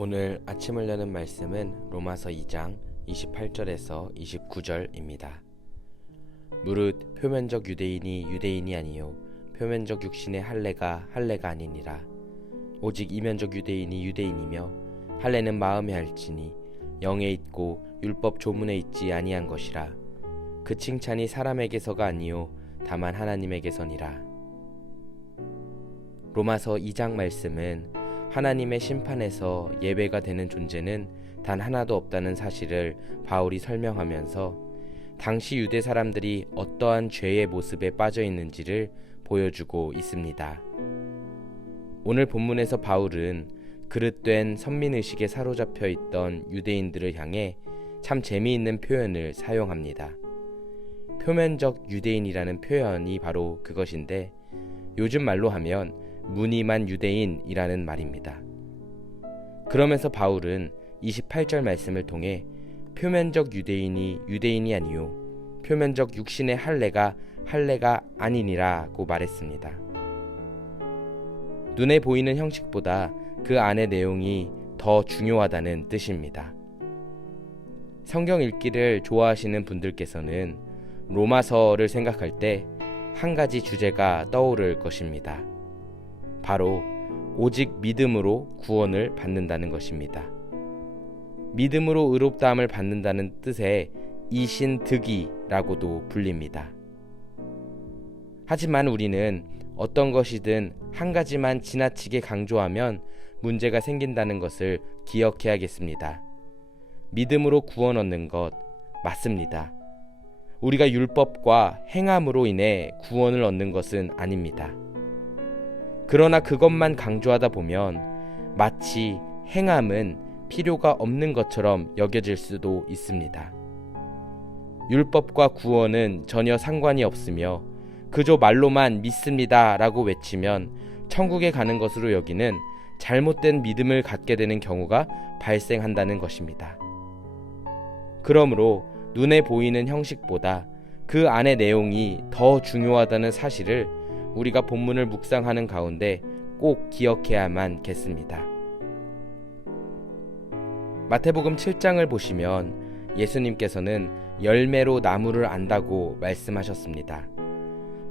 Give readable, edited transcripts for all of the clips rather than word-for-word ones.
오늘 아침을 여는 말씀은 로마서 2장 28절에서 29절입니다. 무릇 표면적 유대인이 유대인이 아니요 표면적 육신의 할례가 할례가 아니니라. 오직 이면적 유대인이 유대인이며 할례는 마음에 할지니 영에 있고 율법 조문에 있지 아니한 것이라. 그 칭찬이 사람에게서가 아니요 다만 하나님에게서니라. 로마서 2장 말씀은 하나님의 심판에서 예외가 되는 존재는 단 하나도 없다는 사실을 바울이 설명하면서 당시 유대 사람들이 어떠한 죄의 모습에 빠져 있는지를 보여주고 있습니다. 오늘 본문에서 바울은 그릇된 선민의식에 사로잡혀 있던 유대인들을 향해 참 재미있는 표현을 사용합니다. 표면적 유대인이라는 표현이 바로 그것인데 요즘 말로 하면 무늬만 유대인이라는 말입니다. 그러면서 바울은 28절 말씀을 통해 표면적 유대인이 유대인이 아니요 표면적 육신의 할례가 할례가 아니니라고 말했습니다. 눈에 보이는 형식보다 그 안의 내용이 더 중요하다는 뜻입니다. 성경 읽기를 좋아하시는 분들께서는 로마서를 생각할 때 한 가지 주제가 떠오를 것입니다. 바로 오직 믿음으로 구원을 받는다는 것입니다. 믿음으로 의롭다함을 받는다는 뜻의 이신득이라고도 불립니다. 하지만 우리는 어떤 것이든 한 가지만 지나치게 강조하면 문제가 생긴다는 것을 기억해야겠습니다. 믿음으로 구원 얻는 것 맞습니다. 우리가 율법과 행함으로 인해 구원을 얻는 것은 아닙니다. 그러나 그것만 강조하다 보면 마치 행함은 필요가 없는 것처럼 여겨질 수도 있습니다. 율법과 구원은 전혀 상관이 없으며 그저 말로만 믿습니다 라고 외치면 천국에 가는 것으로 여기는 잘못된 믿음을 갖게 되는 경우가 발생한다는 것입니다. 그러므로 눈에 보이는 형식보다 그 안의 내용이 더 중요하다는 사실을 우리가 본문을 묵상하는 가운데 꼭 기억해야만 겠습니다. 마태복음 7장을 보시면 예수님께서는 열매로 나무를 안다고 말씀하셨습니다.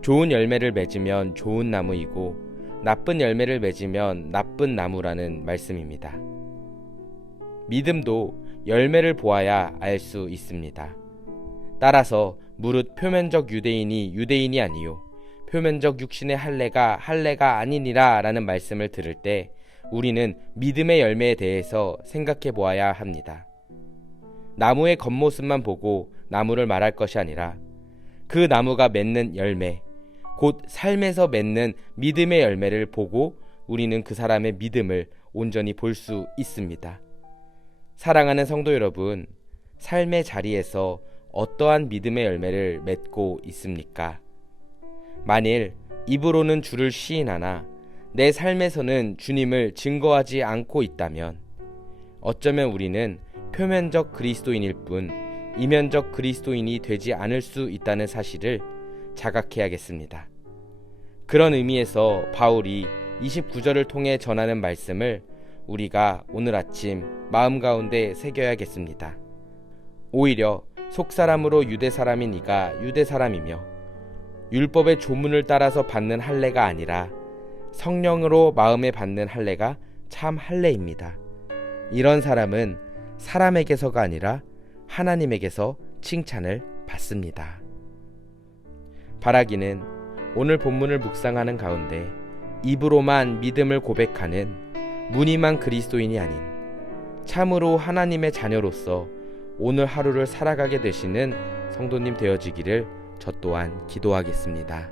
좋은 열매를 맺으면 좋은 나무이고 나쁜 열매를 맺으면 나쁜 나무라는 말씀입니다. 믿음도 열매를 보아야 알 수 있습니다. 따라서 무릇 표면적 유대인이 유대인이 아니요 표면적 육신의 할례가 할례가 아니니라 라는 말씀을 들을 때 우리는 믿음의 열매에 대해서 생각해 보아야 합니다. 나무의 겉모습만 보고 나무를 말할 것이 아니라 그 나무가 맺는 열매, 곧 삶에서 맺는 믿음의 열매를 보고 우리는 그 사람의 믿음을 온전히 볼 수 있습니다. 사랑하는 성도 여러분, 삶의 자리에서 어떠한 믿음의 열매를 맺고 있습니까? 만일 입으로는 주를 시인하나 내 삶에서는 주님을 증거하지 않고 있다면 어쩌면 우리는 표면적 그리스도인일 뿐 이면적 그리스도인이 되지 않을 수 있다는 사실을 자각해야겠습니다. 그런 의미에서 바울이 29절을 통해 전하는 말씀을 우리가 오늘 아침 마음 가운데 새겨야겠습니다. 오히려 속사람으로 유대사람인 이가 유대사람이며 율법의 조문을 따라서 받는 할례가 아니라 성령으로 마음에 받는 할례가 참 할례입니다. 이런 사람은 사람에게서가 아니라 하나님에게서 칭찬을 받습니다. 바라기는 오늘 본문을 묵상하는 가운데 입으로만 믿음을 고백하는 무늬만 그리스도인이 아닌 참으로 하나님의 자녀로서 오늘 하루를 살아가게 되시는 성도님 되어지기를 저 또한 기도하겠습니다.